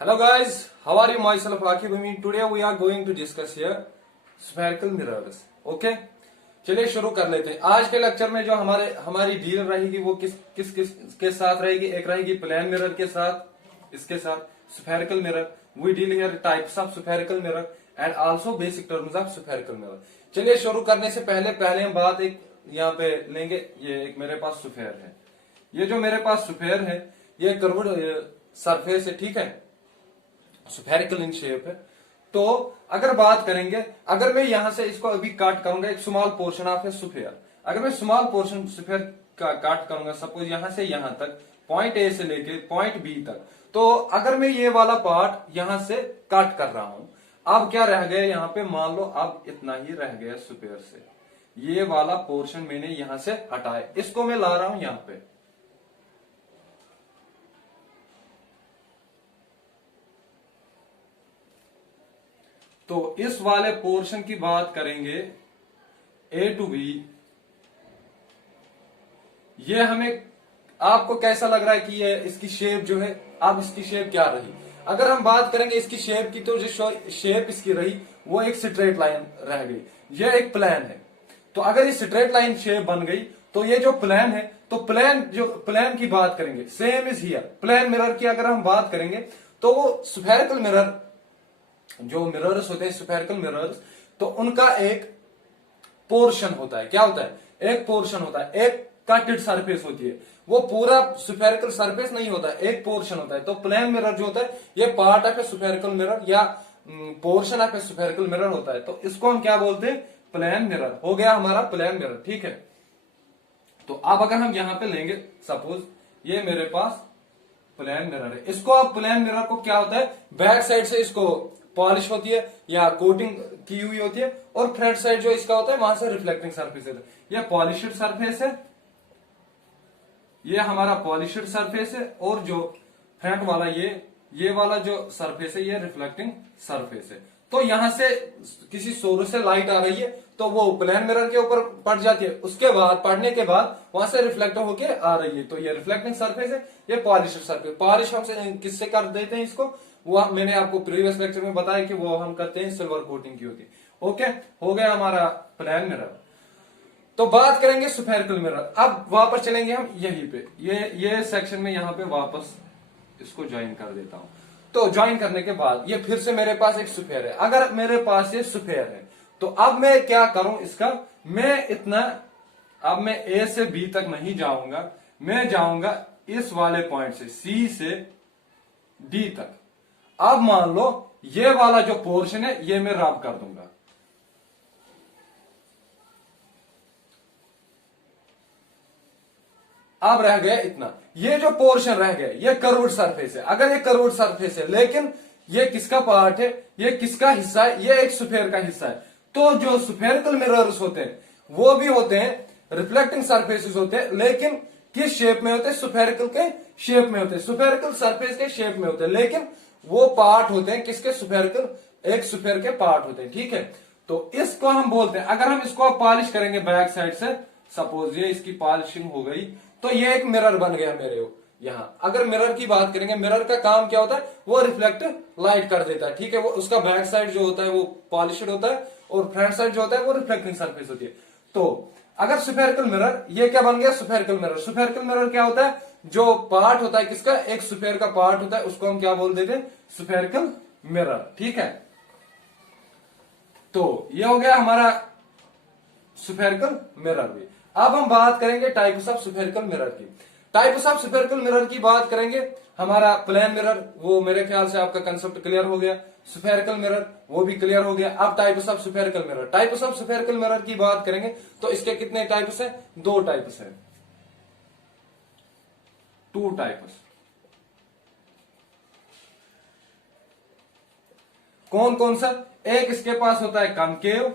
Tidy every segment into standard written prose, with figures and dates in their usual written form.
Hello guys, how are you? Myself Akib Amin. Today we are going to discuss here spherical mirrors. Okay? चलिए शुरू कर लेते हैं। आज के लेक्चर में जो हमारी डील रहेगी वो किस किस किस के साथ रहेगी। एक रहेगी प्लेन मिरर के साथ, इसके साथ spherical mirror. We deal here types of spherical mirror and also basic terms of spherical mirror. चलिए शुरू करने से पहले हम बात एक यहाँ पे लेंगे। ये एक मेरे पास स्फेयर है। ये जो मेरे पास स्फेयर है ये कर्व्ड सरफेस है, ठीक है, स्फेरिकल इन शेप है। तो अगर बात करेंगे, अगर मैं यहां से इसको अभी काट करूंगा एक small portion of A sphere, अगर मैं स्मॉल पोर्शन स्फेयर का काट करूंगा सपोज यहां से यहां तक, पॉइंट ए से लेके पॉइंट बी तक, तो अगर मैं ये वाला पार्ट यहां से काट कर रहा हूं, अब क्या रह गया यहां पे, मान लो अब इतना ही रह गया स्फेयर से, ये वाला पोर्शन मैंने यहां से हटाया, इसको मैं ला रहा हूं यहां पे। तो इस वाले पोर्शन की बात करेंगे ए टू बी, ये हमें, आपको कैसा लग रहा है कि ये इसकी शेप जो है, अब इसकी शेप क्या रही। अगर हम बात करेंगे इसकी शेप की, तो जो शेप इसकी रही वो एक स्ट्रेट लाइन रह गई। ये एक प्लेन है, तो अगर ये स्ट्रेट लाइन शेप बन गई तो ये जो प्लेन है, तो प्लेन की बात करेंगे, same is here. Plane mirror की अगर हम बात करेंगे तो वो स्फेरिकल मिरर, जो मिरर्स होते हैं स्फेरिकल मिरर्स, तो उनका एक पोर्शन होता है। क्या होता है? एक पोर्शन होता है, एक कटेड सरफेस होती है, वो पूरा स्फेरिकल सरफेस नहीं होता है, एक पोर्शन होता है। तो प्लेन मिरर जो होता है ये part of a spherical mirror या portion of a spherical mirror होता है। तो इसको हम क्या बोलते हैं? Plane mirror. हो गया हमारा प्लेन मिरर, ठीक है। तो अब अगर हम यहां पे लेंगे, सपोज ये मेरे पास प्लेन मिरर है, इसको अब प्लेन मिरर को क्या होता है, बैक साइड से इसको पॉलिश होती है या कोटिंग की हुई होती है, और फ्रंट साइड जो इसका होता है वहां से रिफ्लेक्टिंग सरफेस है। ये पॉलिश्ड सरफेस है, ये हमारा पॉलिश्ड सरफेस है, और जो फ्रंट वाला ये वाला जो सरफेस है ये रिफ्लेक्टिंग सरफेस है। तो यहां से किसी सोर्स से लाइट आ रही है तो वो प्लेन मिरर के ऊपर पड़ जाती है, उसके बाद पड़ने के बाद वहां से रिफ्लेक्ट होकर आ रही है, तो ये रिफ्लेक्टिंग सरफेस है, ये पॉलिश्ड सरफेस। पॉलिश हम किससे कर देते हैं इसको, वो मैंने आपको प्रीवियस लेक्चर में बताया कि वो हम करते हैं सिल्वर कोटिंग की होती है। ओके, हो गया हमारा प्लेन मिरर। तो बात करेंगे स्फेरिकल मिरर। अब वापस चलेंगे हम यहीं पे, ये सेक्शन में यहां पे वापस इसको ज्वाइन कर देता हूं। तो ज्वाइन करने के बाद ये फिर से मेरे पास एक स्फेयर है। अगर मेरे पास ये स्फेयर है तो अब मैं क्या करूं इसका, अब मैं ए से बी तक नहीं जाऊंगा, मैं जाऊंगा इस वाले पॉइंट से सी से डी तक। अब मान लो ये वाला जो पोर्शन है ये मैं रब कर दूंगा, अब रह गया इतना। ये जो पोर्शन रह गया ये कर्व्ड सरफेस है। अगर ये कर्व्ड सरफेस है, लेकिन ये किसका पार्ट है, ये किसका हिस्सा है, ये एक स्फेयर का हिस्सा है। तो जो स्फेरिकल मिरर्स होते हैं वो भी होते हैं रिफ्लेक्टिंग सरफेसेस होते हैं, लेकिन किस शेप में होते हैं? स्फेरिकल के शेप में होते हैं, स्फेरिकल सरफेस के शेप में होते हैं, लेकिन वो पार्ट होते हैं किसके? स्फेरिकल, एक स्फेयर के पार्ट होते हैं, ठीक है। तो इसको हम बोलते हैं, अगर हम इसको पॉलिश करेंगे बैक साइड से, सपोज ये इसकी पॉलिशिंग हो गई, तो ये एक मिरर बन गया मेरे यहां। अगर मिरर की बात करेंगे, मिरर का काम क्या होता है? वो रिफ्लेक्ट लाइट कर देता है, ठीक है। वो उसका बैक साइड जो होता है वो पॉलिश्ड होता है, और फ्रंट साइड जो होता है वो रिफ्लेक्टिंग सरफेस होती है। तो अगर स्फेरिकल मिरर, ये क्या बन गया? Spherical mirror. स्फेरिकल मिरर क्या होता है? जो पार्ट होता है किसका? एक स्फेयर का पार्ट होता है, उसको हम क्या बोल देते हैं? स्फेरिकल मिरर, ठीक है। तो ये हो गया हमारा स्फेरिकल मिरर भी। अब हम बात करेंगे टाइप्स ऑफ स्फेरिकल मिरर की। टाइप्स ऑफ स्फेरिकल मिरर की बात करेंगे, हमारा प्लेन मिरर, वो मेरे ख्याल से आपका कंसेप्ट क्लियर हो गया। स्फेरिकल मिरर वो भी क्लियर हो गया। अब types of spherical mirror, types of spherical mirror की बात करेंगे तो इसके कितने टाइप्स हैं? 2 टाइप्स हैं, 2 टाइप्स। कौन कौन सा? एक इसके पास होता है कॉनकेव,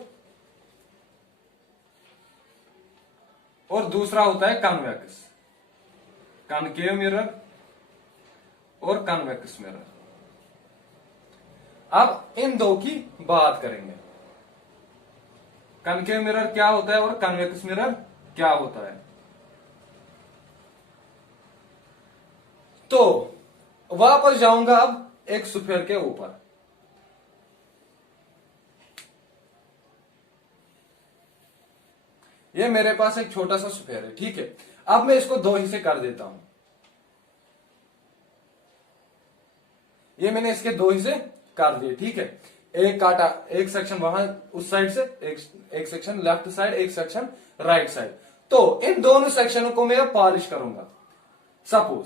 और दूसरा होता है कॉन्वेक्स। कॉनकेव मिरर और कॉन्वेक्स मिरर। अब इन दो की बात करेंगे, कॉनकेव मिरर क्या होता है और कॉन्वेक्स मिरर क्या होता है। तो वापस जाऊंगा अब एक स्फीयर के ऊपर। ये मेरे पास एक छोटा सा स्फीयर है, ठीक है। अब मैं इसको दो हिस्से कर देता हूं। ये मैंने इसके दो हिस्से कर दिए, ठीक है। एक काटा, एक सेक्शन वहां उस साइड से, एक सेक्शन लेफ्ट साइड, एक सेक्शन राइट साइड। तो इन दोनों सेक्शनों को मैं अब पॉलिश करूंगा। सपोज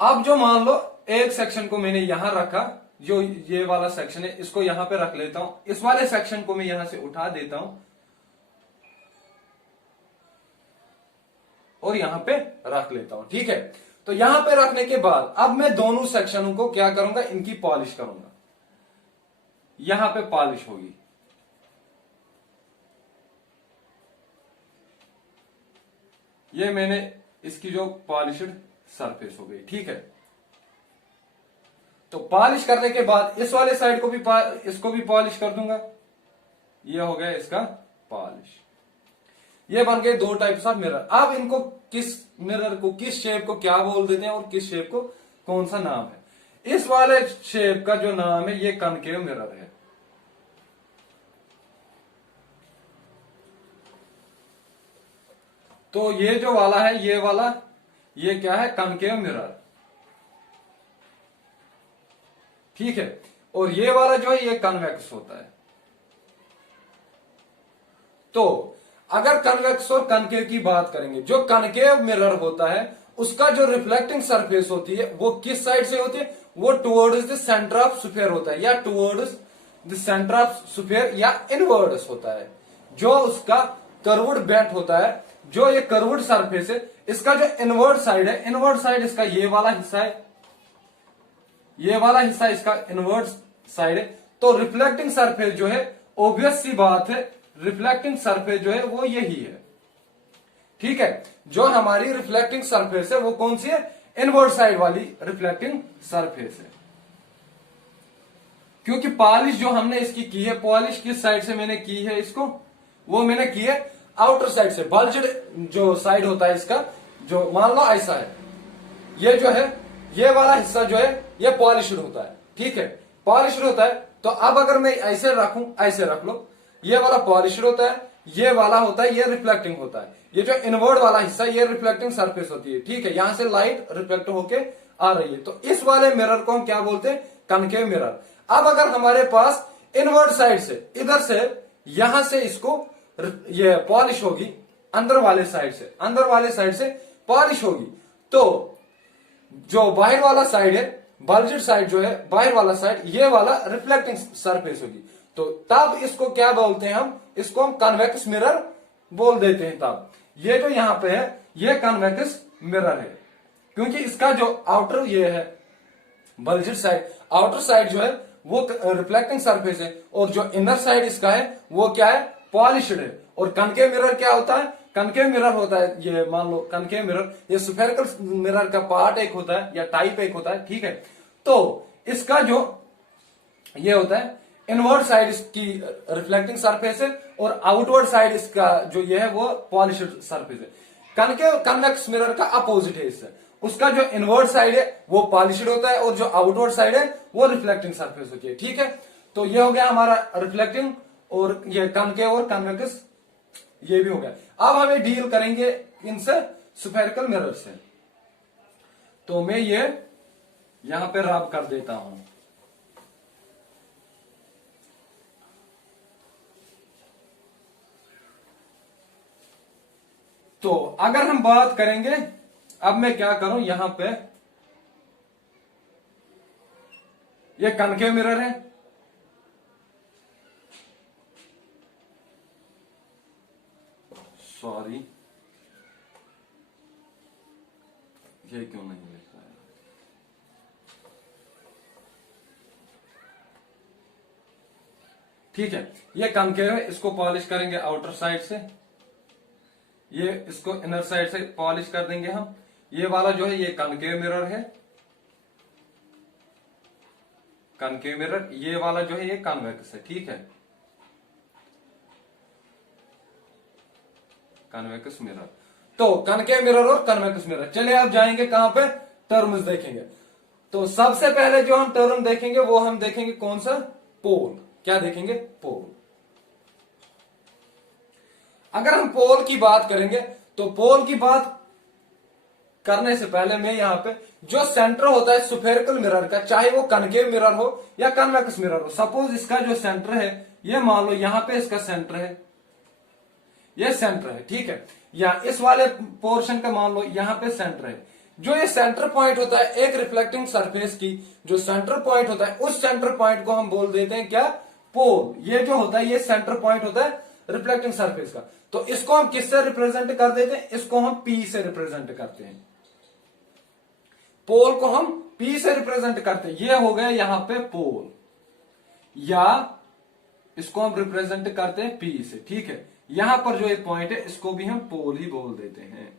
अब जो मान लो एक सेक्शन को मैंने यहां रखा, जो ये वाला सेक्शन है इसको यहां पे रख लेता हूं, इस वाले सेक्शन को मैं यहां से उठा देता हूं और यहां पे रख लेता हूं, ठीक है। तो यहां पे रखने के बाद अब मैं दोनों सेक्शनों को क्या करूंगा, इनकी पॉलिश करूंगा। यहां पे पॉलिश होगी। ये मैंने इसकी जो पॉलिश्ड सरफेस हो गई, ठीक है। तो पॉलिश करने के बाद इस वाले साइड को भी इसको भी पॉलिश कर दूंगा। ये हो गया इसका पॉलिश। ये बन गए दो टाइप्स ऑफ मिरर। अब इनको किस मिरर को, किस शेप को क्या बोल देते हैं और किस शेप को कौन सा नाम है। इस वाले शेप का जो नाम है ये कनकेव मिरर है। तो ये जो वाला है, ये वाला, ये क्या है, कनकेव मिरर, ठीक है। और ये वाला जो है ये कन्वेक्स होता है। तो अगर कन्वेक्स और कनकेव की बात करेंगे, जो कनकेव मिरर होता है उसका जो रिफ्लेक्टिंग सरफेस होती है वो किस साइड से होती है, वो towards the centre of sphere होता है, या towards the centre of sphere, या इनवर्ड्स होता है। जो उसका कर्व्ड बेंट होता है, जो ये कर्व्ड सरफेस है, इसका जो इनवर्ड साइड है, इनवर्ड साइड इसका ये वाला हिस्सा है, ये वाला हिस्सा इसका इनवर्ड साइड है। तो रिफ्लेक्टिंग सरफेस जो है, ऑब्वियस सी बात है, रिफ्लेक्टिंग सरफेस जो है वो यही है, ठीक है। जो हमारी रिफ्लेक्टिंग सरफेस है वो कौन सी है, इनवर्ड साइड वाली रिफ्लेक्टिंग सरफेस है। क्योंकि पॉलिश जो हमने इसकी की है, पॉलिश किस साइड से मैंने की है इसको, वो मैंने की है आउटर साइड से। बल्ज्ड जो साइड होता है इसका, जो मान लो ऐसा है, ये जो है, ये वाला हिस्सा जो है ये पॉलिश्ड होता है, ठीक है, पॉलिश्ड होता है। तो अब अगर मैं ऐसे रखूं, ऐसे रख लो, ये वाला पॉलिश्ड होता है, ये वाला होता है ये रिफ्लेक्टिंग होता है। ये जो इनवर्ड वाला हिस्सा ये रिफ्लेक्टिंग सरफेस होती है, ठीक है। यहां से लाइट रिफ्लेक्ट होके आ रही है। तो इस वाले मिरर को हम क्या बोलते हैं, कनकेव मिरर। अब अगर हमारे पास इनवर्ड साइड से, इधर से, यहां से इसको ये पॉलिश होगी, अंदर वाले साइड से, अंदर वाले साइड से पॉलिश होगी, तो जो बाहर वाला साइड है, बल्ज्ड साइड जो है, बाहर वाला साइड, ये वाला रिफ्लेक्टिंग सरफेस होगी। तो तब इसको क्या बोलते हैं हम, इसको हम कन्वेक्स मिरर बोल देते हैं। तब ये जो यहां पे है ये कन्वेक्स मिरर है, क्योंकि इसका जो आउटर ये है बल्ज्ड साइड, आउटर साइड जो है वो रिफ्लेक्टिंग सरफेस है, और जो इनर साइड इसका है वो क्या है, पॉलिश्ड है। और कनकेव मिरर क्या होता है, कनकेव मिरर होता है, ये मान लो कनकेव मिरर, ये स्फेरिकल मिरर का पार्ट एक होता है या टाइप एक होता है, ठीक है। तो इसका जो ये होता है, इनवर्ड साइड इसकी रिफ्लेक्टिंग सरफेस है और आउटवर्ड साइड इसका जो ये है वो पॉलिश्ड सरफेस है। कनकेव कन्वेक्स मिरर का अपोजिट है इससे, उसका जो इनवर्ड साइड है वो पॉलिश्ड होता है और जो आउटवर्ड साइड है वो रिफ्लेक्टिंग सरफेस होती है, ठीक है। तो ये हो गया हमारा रिफ्लेक्टिंग और ये कनकेव और कन्वेक्स, ये भी हो गया। अब हमें डील करेंगे इनसे स्फेरिकल मिरर से। तो मैं ये यहां पे रब कर देता हूं। तो अगर हम बात करेंगे, अब मैं क्या करूं, यहां पे ये कनकेव मिरर है, सॉरी ये क्यों नहीं लिख रहा है, ठीक है। ये कनकेव है, इसको पॉलिश करेंगे आउटर साइड से, ये इसको इनर साइड से पॉलिश कर देंगे हम। ये वाला जो है ये कनकेव मिरर है, कनकेव मिरर। ये वाला जो है ये कन्वेक्स है, ठीक है, कन्वेक्स मिरर। तो कनकेव मिरर और कन्वेक्स मिरर। चलिए आप जाएंगे कहां पे, टर्म्स देखेंगे। तो सबसे पहले जो हम टर्म देखेंगे वो हम देखेंगे कौन सा, पोल। क्या देखेंगे, पोल। अगर हम पोल की बात करेंगे तो पोल की बात करने से पहले मैं यहां पे जो सेंटर होता है स्फेरिकल मिरर का, चाहे वो कनकेव मिरर हो या कन्वेक्स मिरर हो, सपोज इसका जो सेंटर है ये मान लो यहां पे इसका सेंटर है, ये सेंटर है, ठीक है, या इस वाले पोर्शन का मान लो यहां पे सेंटर है। जो ये सेंटर पॉइंट होता है एक रिफ्लेक्टिंग सरफेस की, जो सेंटर पॉइंट होता है उस सेंटर पॉइंट को हम बोल देते हैं क्या, पोल। ये जो होता है ये सेंटर पॉइंट होता है रिफ्लेक्टिंग सरफेस का। तो इसको हम किससे रिप्रेजेंट कर देते हैं, इसको हम पी से रिप्रेजेंट करते हैं। पोल को हम पी से रिप्रेजेंट करते हैं। ये हो गया यहां पे पोल, या इसको हम रिप्रेजेंट करते हैं पी से, ठीक है। यहां पर जो एक पॉइंट है इसको भी हम पोल ही बोल देते हैं,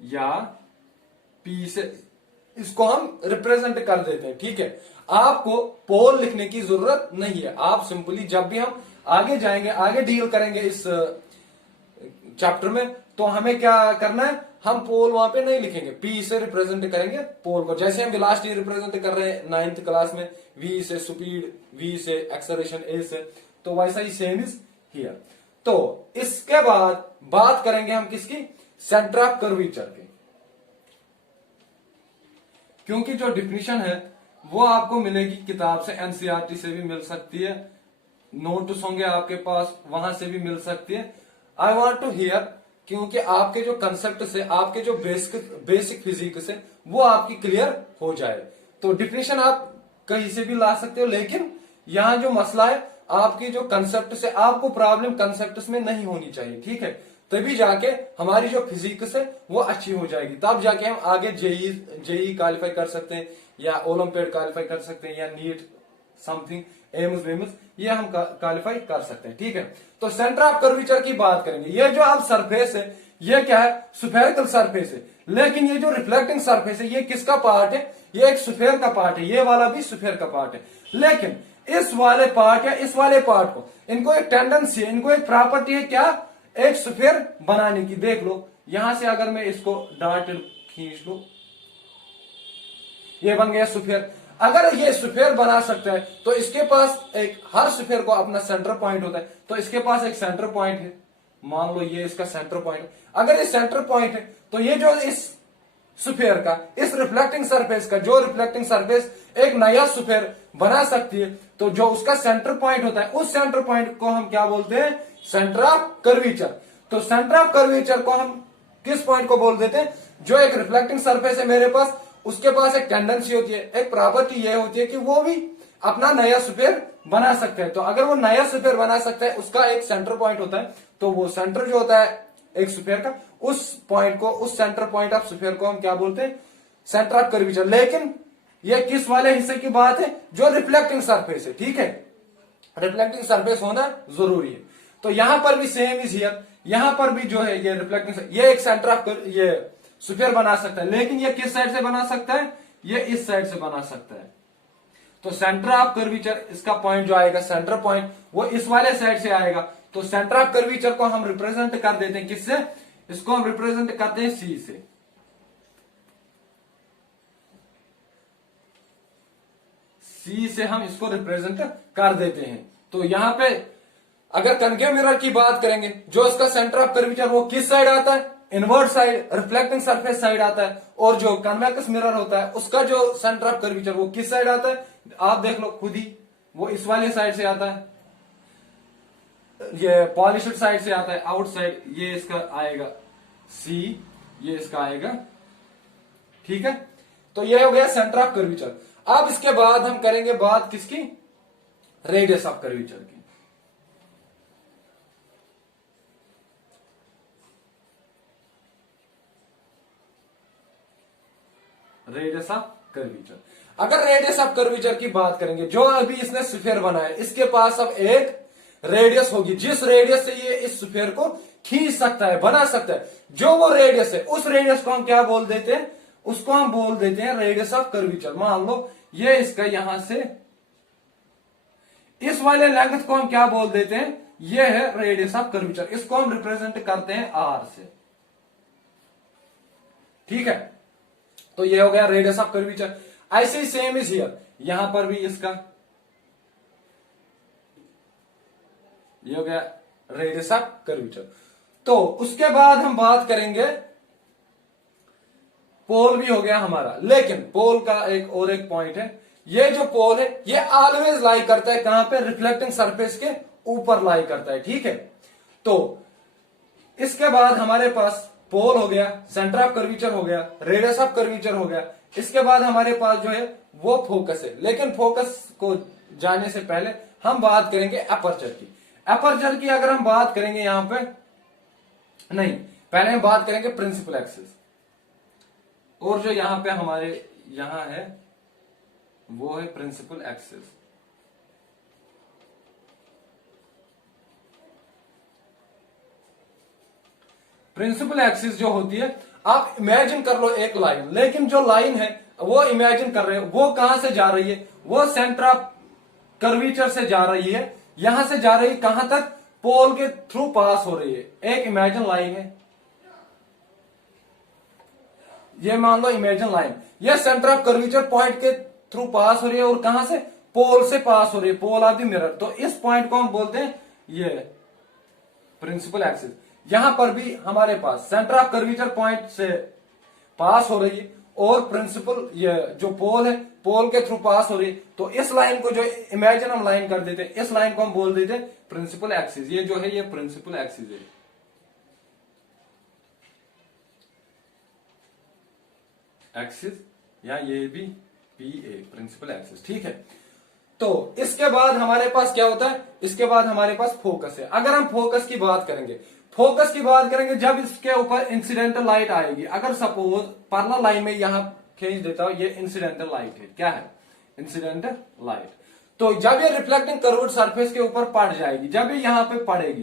या पी से इसको हम रिप्रेजेंट कर देते हैं, ठीक है। आपको पोल लिखने की जरूरत नहीं है, आप सिंपली जब भी हम आगे जाएंगे, आगे डील करेंगे इस चैप्टर में, तो हमें क्या करना है, हम पोल वहां पे नहीं लिखेंगे, पी से रिप्रेजेंट करेंगे पोल को। जैसे हम लास्ट ईयर रिप्रेजेंट कर रहे हैं 9th क्लास में, वी से स्पीड, वी से एक्सेलरेशन, ए से, तो वैसा ही सेम इज हियर। तो इसके बाद बात करेंगे हम किसकी, सेंटर ऑफ कर्वेचर की, क्योंकि जो डिफिनीशन है वो आपको मिलेगी किताब से, एनसीईआरटी से भी मिल सकती है, नोट्स होंगे आपके पास वहां से भी मिल सकती है। आई वॉन्ट टू हियर, क्योंकि आपके जो कंसेप्ट से, आपके जो बेसिक फिजिक्स है वो आपकी क्लियर हो जाए। तो डिफिनीशन आप कहीं से भी ला सकते हो, लेकिन यहां जो मसला है आपकी जो कंसेप्ट से, आपको प्रॉब्लम कंसेप्ट में नहीं होनी चाहिए, ठीक है। तभी जाके हमारी जो फिजिक्स है वो अच्छी हो जाएगी, तब जाके हम आगे जेई क्वालिफाई कर सकते हैं, या ओलंपियाड क्वालिफाई कर सकते हैं, या नीट समथिंग, एम्स वेम्स, ये हम क्वालिफाई कर सकते हैं, ठीक है। तो सेंटर ऑफ कर्वेचर की बात करेंगे। ये जो अब सरफेस है ये क्या है, स्फेरिकल सरफेस है, लेकिन ये जो रिफ्लेक्टिंग सरफेस है ये किसका पार्ट है, ये एक स्फेयर का पार्ट है, ये वाला भी स्फेयर का पार्ट है। लेकिन इस वाले पार्ट या इस वाले पार्ट को, इनको एक टेंडेंसी है, इनको एक प्रॉपर्टी है क्या, एक स्फेयर बनाने की। देख लो यहां से अगर मैं इसको डार्ट खींच लू, ये बन गया स्फेयर। अगर ये स्फेयर बना सकता है तो इसके पास एक, हर स्फेयर को अपना सेंटर पॉइंट होता है, तो इसके पास एक सेंटर पॉइंट है, मान लो ये इसका सेंटर पॉइंट। अगर ये सेंटर पॉइंट है तो ये जो इस स्फेयर का, इस रिफ्लेक्टिंग सरफेस का, जो रिफ्लेक्टिंग सरफेस एक नया स्फेयर बना सकती है, तो जो उसका सेंटर पॉइंट होता है उस सेंटर पॉइंट को हम क्या बोलते हैं, सेंटर ऑफ कर्वेचर। तो सेंटर ऑफ कर्वेचर को हम किस पॉइंट को बोल देते हैं, जो एक रिफ्लेक्टिंग सरफेस है मेरे पास, उसके पास एक टेंडेंसी होती है, एक प्रॉपर्टी यह होती है कि वो भी अपना नया स्फेयर बना सकता है। तो अगर वो नया स्फेयर बना सकता है, उसका एक सेंटर पॉइंट होता है, तो वो सेंटर जो होता है एक स्फेयर का, उस पॉइंट को, उस सेंटर पॉइंट ऑफ स्फेयर को हम क्या बोलते हैं, सेंटर ऑफ कर्वेचर। लेकिन ये किस वाले हिस्से की बात है, जो रिफ्लेक्टिंग सरफेस है, ठीक है, रिफ्लेक्टिंग सरफेस होना जरूरी है। तो यहां पर भी सेम इज हियर, यहां पर भी जो है ये रिफ्लेक्टिंग, ये एक सेंटर ऑफ ये स्फीयर बना सकता है, लेकिन ये किस साइड से बना सकता है, ये इस साइड से बना सकता है। तो सेंटर ऑफ कर्वेचर, इसका पॉइंट जो आएगा सेंटर पॉइंट, वो इस वाले साइड से आएगा। तो सेंटर ऑफ कर्वेचर को हम रिप्रेजेंट कर देते हैं किससे, इसको हम रिप्रेजेंट करते हैं सी से। सी से हम इसको रिप्रेजेंट कर देते हैं। तो यहां पे अगर कनकेव मिरर की बात करेंगे, जो इसका सेंटर ऑफ कर्वेचर वो किस साइड आता है, invert side, reflecting surface side आता है। और जो कन्वेक्स मिरर होता है उसका जो सेंटर ऑफ कर्वेचर वो किस साइड आता है, आप देख लो खुद ही, वो इस वाले साइड से आता है, ये पॉलिश्ड साइड से आता है, आउटसाइड। ये इसका आएगा सी, ये इसका आएगा, ठीक है। तो ये हो गया सेंटर ऑफ कर्वेचर। अब इसके बाद हम करेंगे बात किसकी, रेडियस ऑफ कर्वेचर की। रेडियस ऑफ कर्वेचर, अगर रेडियस ऑफ कर्वेचर की बात करेंगे, जो अभी इसने स्फीयर बनाया, इसके पास अब एक रेडियस होगी, जिस रेडियस से ये इस स्फीयर को खींच सकता है, बना सकता है। जो वो रेडियस है, उस रेडियस को हम क्या बोल देते हैं, उसको हम बोल देते हैं रेडियस ऑफ कर्वेचर। मान लो ये इसका यहां से इस वाले लेंथ को हम क्या बोल देते हैं, ये है रेडियस ऑफ कर्वेचर। इसको हम रिप्रेजेंट करते हैं आर से, ठीक है। तो ये हो गया रेडियस ऑफ कर्वेचर। ऐसे ही सेम इज हियर, यहां पर भी इसका ये हो गया रेडियस ऑफ कर्वेचर। तो उसके बाद हम बात करेंगे, पोल भी हो गया हमारा, लेकिन पोल का एक पॉइंट है, ये जो पोल है ये ऑलवेज लाई करता है कहां पे, रिफ्लेक्टिंग सरफेस के ऊपर लाई करता है, ठीक है। तो इसके बाद हमारे पास पोल हो गया, सेंटर ऑफ कर्वेचर हो गया, रेडियस ऑफ कर्वेचर हो गया, इसके बाद हमारे पास जो है वो फोकस है। लेकिन फोकस को जाने से पहले हम बात करेंगे अपर्चर की। अपर्चर की अगर हम बात करेंगे यहां पे, नहीं, पहले हम बात करेंगे प्रिंसिपल एक्सिस, और जो यहां पे हमारे यहां है वो है प्रिंसिपल एक्सिस। प्रिंसिपल एक्सिस जो होती है, आप इमेजिन कर लो एक लाइन, लेकिन जो लाइन है वो इमेजिन कर रहे हो वो कहां से जा रही है, वो सेंटर ऑफ कर्वेचर से जा रही है, यहां से जा रही है कहां तक, पोल के थ्रू पास हो रही है। एक इमेजिन लाइन है, ये मान लो इमेजिन लाइन, ये सेंटर ऑफ कर्वेचर पॉइंट के थ्रू पास हो रही है, और कहां से, पोल से पास हो रही है, पोल ऑफ द मिरर। तो इस पॉइंट को हम बोलते हैं ये प्रिंसिपल एक्सिस। यहां पर भी हमारे पास सेंटर ऑफ कर्वेचर पॉइंट से पास हो रही है, और प्रिंसिपल ये जो पोल है पोल के थ्रू पास हो रही है। तो इस लाइन को जो इमेजिन हम लाइन कर देते हैं, इस लाइन को हम बोल देते हैं प्रिंसिपल एक्सिस। ये जो है ये प्रिंसिपल एक्सिस है, एक्सिस, या ये भी पी ए, प्रिंसिपल एक्सिस, ठीक है। तो इसके बाद हमारे पास क्या होता है, इसके बाद हमारे पास फोकस है। अगर हम फोकस की बात करेंगे, फोकस की बात करेंगे जब इसके ऊपर इंसिडेंटल लाइट आएगी। अगर सपोज पैरेलल लाइन में यहां खींच देता हूं, ये इंसिडेंटल लाइट है, क्या है, इंसिडेंटल लाइट। तो जब ये रिफ्लेक्टिंग कर्व्ड सरफेस के ऊपर पड़ जाएगी, जब ये यहां पे पड़ेगी,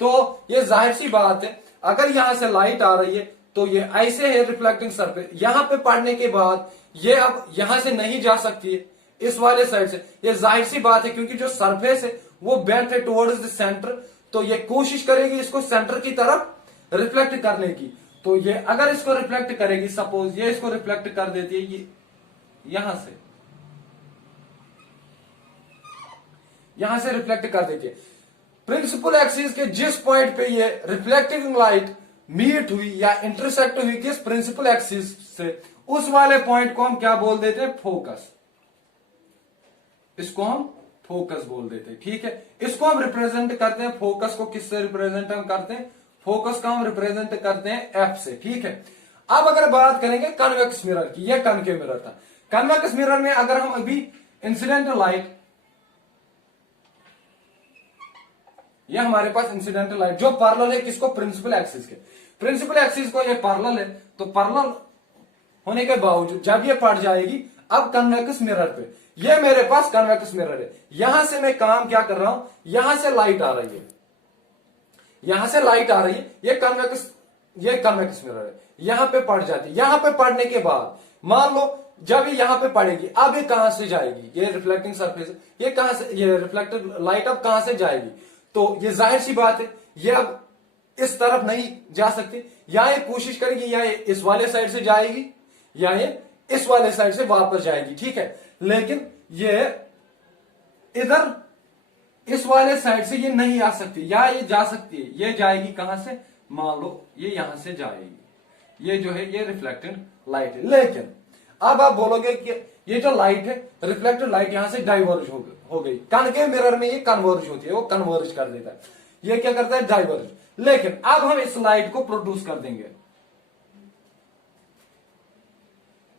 तो ये जाहिर सी बात है, अगर यहां से लाइट आ रही है तो ये ऐसे है रिफ्लेक्टिंग सरफेस, यहां पे पड़ने के बाद ये अब यहां से नहीं जा सकती है इस वाले साइड से। ये जाहिर सी बात है, क्योंकि जो सरफेस है वो बेंट है टुवर्ड्स द सेंटर, तो ये कोशिश करेगी इसको सेंटर की तरफ रिफ्लेक्ट करने की। तो ये अगर इसको रिफ्लेक्ट करेगी, सपोज ये इसको रिफ्लेक्ट कर देती है, ये यहां से रिफ्लेक्ट कर देती है। प्रिंसिपल एक्सिस के जिस पॉइंट पे ये रिफ्लेक्टिंग लाइट मीट हुई या इंटरसेक्ट हुई किस प्रिंसिपल एक्सिस से, उस वाले पॉइंट को हम क्या बोल देते हैं, फोकस। इसको हम फोकस बोल देते हैं, ठीक है। इसको हम रिप्रेजेंट करते हैं, फोकस को किससे रिप्रेजेंट हम करते हैं, फोकस का हम रिप्रेजेंट करते हैं एफ से, ठीक है। अब अगर बात करेंगे कन्वेक्स मिरर की, यह कनकेव मिरर था। कन्वेक्स मिरर में अगर हम अभी इंसिडेंटल लाइट, ये हमारे पास इंसिडेंटल लाइट जो पैरेलल है किसको, प्रिंसिपल एक्सिस के, प्रिंसिपल एक्सिस को ये पैरेलल है, तो पैरेलल होने के बावजूद जब ये पड़ जाएगी अब कन्वेक्स मिरर पे, ये मेरे पास कन्वेक्स मिरर है, यहां से मैं काम क्या कर रहा हूं, यहां से लाइट आ रही है, यहां से लाइट आ रही है, ये कन्वेक्स मिरर है, यहां पे पड़ जाती है। यहां पे पड़ने के बाद मान लो जब ये यहां पे पड़ेगी, अब ये कहां से जाएगी, ये रिफ्लेक्टिंग सरफेस, ये कहां से, ये रिफ्लेक्टेड लाइट अब कहां से जाएगी, तो ये जाहिर सी बात है ये अब इस तरफ नहीं जा सकती, या ये कोशिश करेगी या ये इस वाले साइड से जाएगी या ये इस वाले साइड से वापस जाएगी, ठीक है। लेकिन ये इधर इस वाले साइड से ये नहीं आ सकती, या ये जा सकती है, ये जाएगी कहां से, मान लो ये यहां से जाएगी, ये जो है ये रिफ्लेक्टेड लाइट है। लेकिन अब आप बोलोगे कि ये जो लाइट है रिफ्लेक्टेड लाइट यहां से डाइवर्ज हो गई, कनकेव मिरर में ये कन्वर्ज होती है, वो कन्वर्ज कर देता है, ये क्या करता है, डाइवर्ज। लेकिन अब हम इस लाइट को प्रोड्यूस कर देंगे,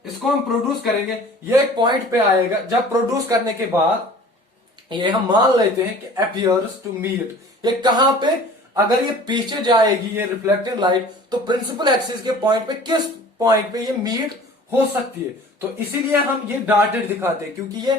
इसको हम प्रोड्यूस करेंगे, ये एक पॉइंट पे आएगा, जब प्रोड्यूस करने के बाद ये हम मान लेते हैं कि अपीयर्स टू मीट, ये कहां पे, अगर ये पीछे जाएगी ये रिफ्लेक्टेड लाइट, तो प्रिंसिपल एक्सिस के पॉइंट पे किस पॉइंट पे ये मीट हो सकती है। तो इसीलिए हम ये डॉटेड दिखाते हैं, क्योंकि ये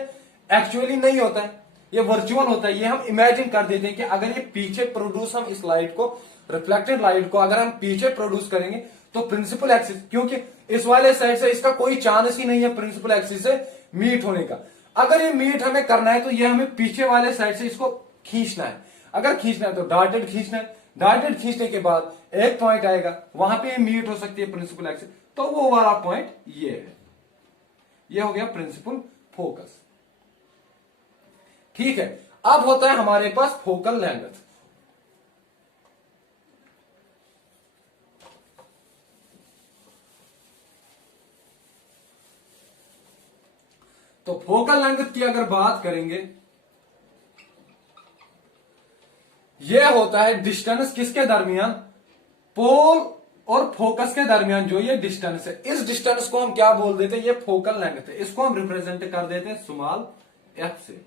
एक्चुअली नहीं होता है, ये वर्चुअल होता है, ये हम इमेजिन कर देते हैं कि अगर ये पीछे प्रोड्यूस, हम इस लाइट को, रिफ्लेक्टेड लाइट को अगर हम पीछे प्रोड्यूस करेंगे तो प्रिंसिपल एक्सिस, क्योंकि इस वाले साइड से इसका कोई चांस ही नहीं है प्रिंसिपल एक्सिस से मीट होने का। अगर ये मीट हमें करना है तो ये हमें पीछे वाले साइड से इसको खींचना है, अगर खींचना है तो डॉटेड खींचना है, डॉटेड खींचने के बाद एक पॉइंट आएगा, वहां पे मीट हो सकती है प्रिंसिपल एक्सिस, तो वो वाला पॉइंट ये है, ये हो गया प्रिंसिपल फोकस। ठीक है, अब होता है हमारे पास फोकल लेंथ। तो फोकल लेंथ की अगर बात करेंगे, यह होता है डिस्टेंस किसके दरमियान, पोल और फोकस के दरमियान जो ये डिस्टेंस है, इस डिस्टेंस को हम क्या बोल देते हैं, ये फोकल लेंथ है। इसको हम रिप्रेजेंट कर देते हैं स्मॉल एफ से,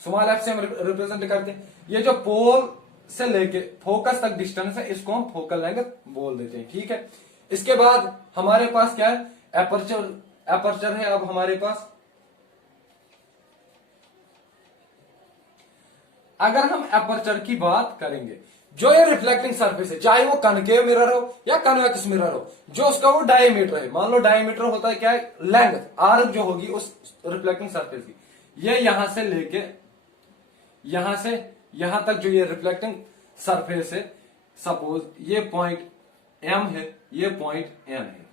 स्मॉल एफ से हम रिप्रेजेंट करते हैं। ये जो पोल से लेके फोकस तक डिस्टेंस है, इसको हम फोकल लेंथ बोल देते हैं। ठीक है, इसके बाद हमारे पास क्या है, एपर्चर, एपर्चर है अब हमारे पास। अगर हम एपर्चर की बात करेंगे, जो ये रिफ्लेक्टिंग सरफेस है, चाहे वो कनकेव मिरर हो या कन्वेक्स मिरर हो, जो उसका वो डायमीटर है, मान लो डायमीटर होता है क्या है, लेंथ, आर्क जो होगी उस रिफ्लेक्टिंग सरफेस की, ये यहां से लेके यहां से यहां तक जो ये रिफ्लेक्टिंग सरफेस है, सपोज ये पॉइंट एम है, ये पॉइंट एन है,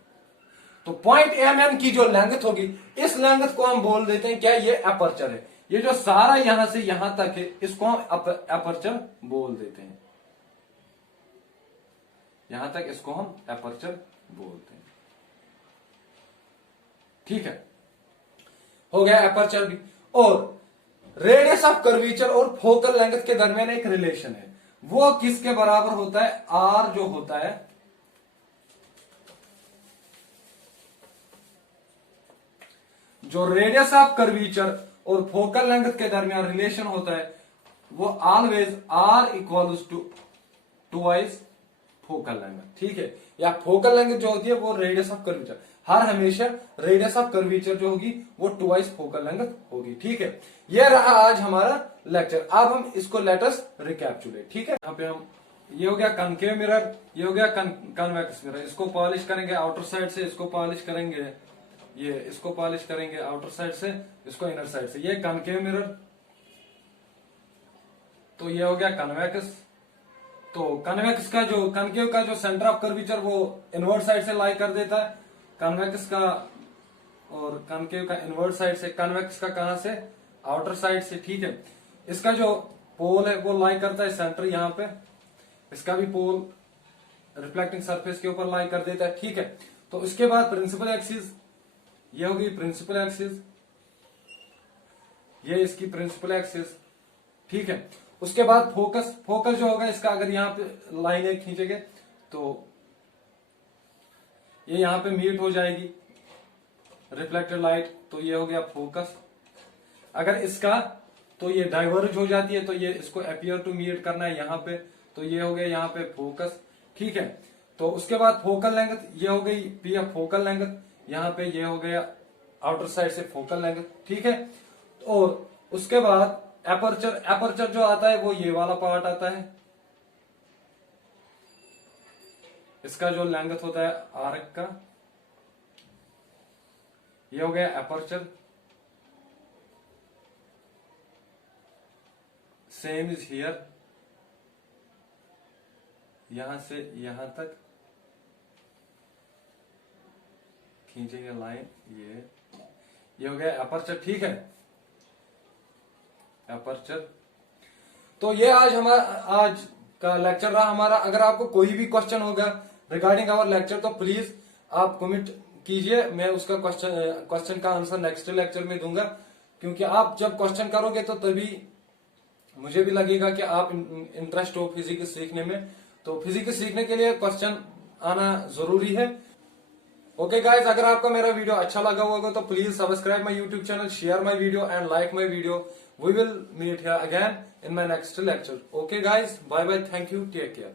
तो पॉइंट एम एन की जो लेंथ होगी, इस लेंथ को हम बोल देते हैं क्या, ये एपर्चर है। ये जो सारा यहां से यहां तक है, इसको हम एपर्चर बोल देते हैं, यहां तक इसको हम एपर्चर बोलते हैं। ठीक है, हो गया एपर्चर भी। और रेडियस ऑफ कर्वीचर और फोकल लेंथ के दरमियान एक रिलेशन है, वो किसके बराबर होता है, आर जो होता है, जो रेडियस ऑफ कर्वीचर और फोकल लेंथ के दरमियान रिलेशन होता है, वो always are equals to twice focal length. ठीक है, या फोकल लेंथ जो होती है वो रेडियस ऑफ कर्वीचर, हर हमेशा रेडियस ऑफ कर्वीचर जो होगी वो ट्वाइस फोकल लेंथ होगी। ठीक है, ये रहा आज हमारा लेक्चर। अब हम इसको लेटस रिकैप्चुलेट। ठीक है, यहाँ पे हम, ये हो गया कनकेव मिरर, ये हो गया कन्वेक्स मिरर, इसको पॉलिश करेंगे आउटर साइड से, इसको पॉलिश करेंगे, ये इसको पॉलिश करेंगे आउटर साइड से, इसको इनर साइड से। ये कनकेव मिरर, तो ये हो गया कन्वेक्स। तो कन्वेक्स का जो, कनकेव का जो सेंटर ऑफ कर्वीचर वो इनवर्ट साइड से लाई कर देता है, कन्वेक्स का, और कनकेव का इनवर्ट साइड से, कन्वेक्स का कहां से, आउटर साइड से। ठीक है, इसका जो पोल है वो लाई करता है सेंटर यहां पे, इसका भी पोल रिफ्लेक्टिंग सरफेस के ऊपर लाई कर देता है। ठीक है, तो इसके बाद प्रिंसिपल एक्सिस, ये होगी प्रिंसिपल एक्सिस, ये इसकी प्रिंसिपल एक्सिस। ठीक है, उसके बाद फोकस, फोकस जो होगा इसका, अगर यहां पे लाइनें खींचेंगे तो ये यहां पे मीट हो जाएगी रिफ्लेक्टेड लाइट, तो ये हो गया फोकस। अगर इसका, तो ये डाइवर्ज हो जाती है, तो ये इसको अपीयर टू मीट करना है यहां पे, तो ये हो गया यहां पे फोकस। ठीक है, तो उसके बाद फोकल लेंथ, ये हो गई पी एफ फोकल लेंथ, यहां पे ये हो गया आउटर साइड से फोकल लेंथ। ठीक है, और उसके बाद एपर्चर, एपर्चर जो आता है वो ये वाला पार्ट आता है, इसका जो लेंथ होता है आर्क का, ये हो गया एपर्चर। सेम इज हियर, यहां से यहां तक खींचेंगे लाइन, ये हो गया एपर्चर। ठीक है, एपर्चर। तो ये आज हमारा, आज का लेक्चर रहा हमारा। अगर आपको कोई भी क्वेश्चन होगा रिगार्डिंग आवर लेक्चर, तो प्लीज आप कमेंट कीजिए, मैं उसका क्वेश्चन का आंसर नेक्स्ट लेक्चर में दूंगा, क्योंकि आप जब क्वेश्चन करोगे तो तभी मुझे भी लगेगा कि आप इंटरेस्ट हो फिजिक्स सीखने में। तो फिजिक्स सीखने के लिए क्वेश्चन आना जरूरी है। ओके गाइज, अगर आपको मेरा वीडियो अच्छा लगा होगा तो please subscribe my YouTube channel, share my video and like my video. We will meet here again in my next lecture. Okay guys, bye bye, thank you, take care.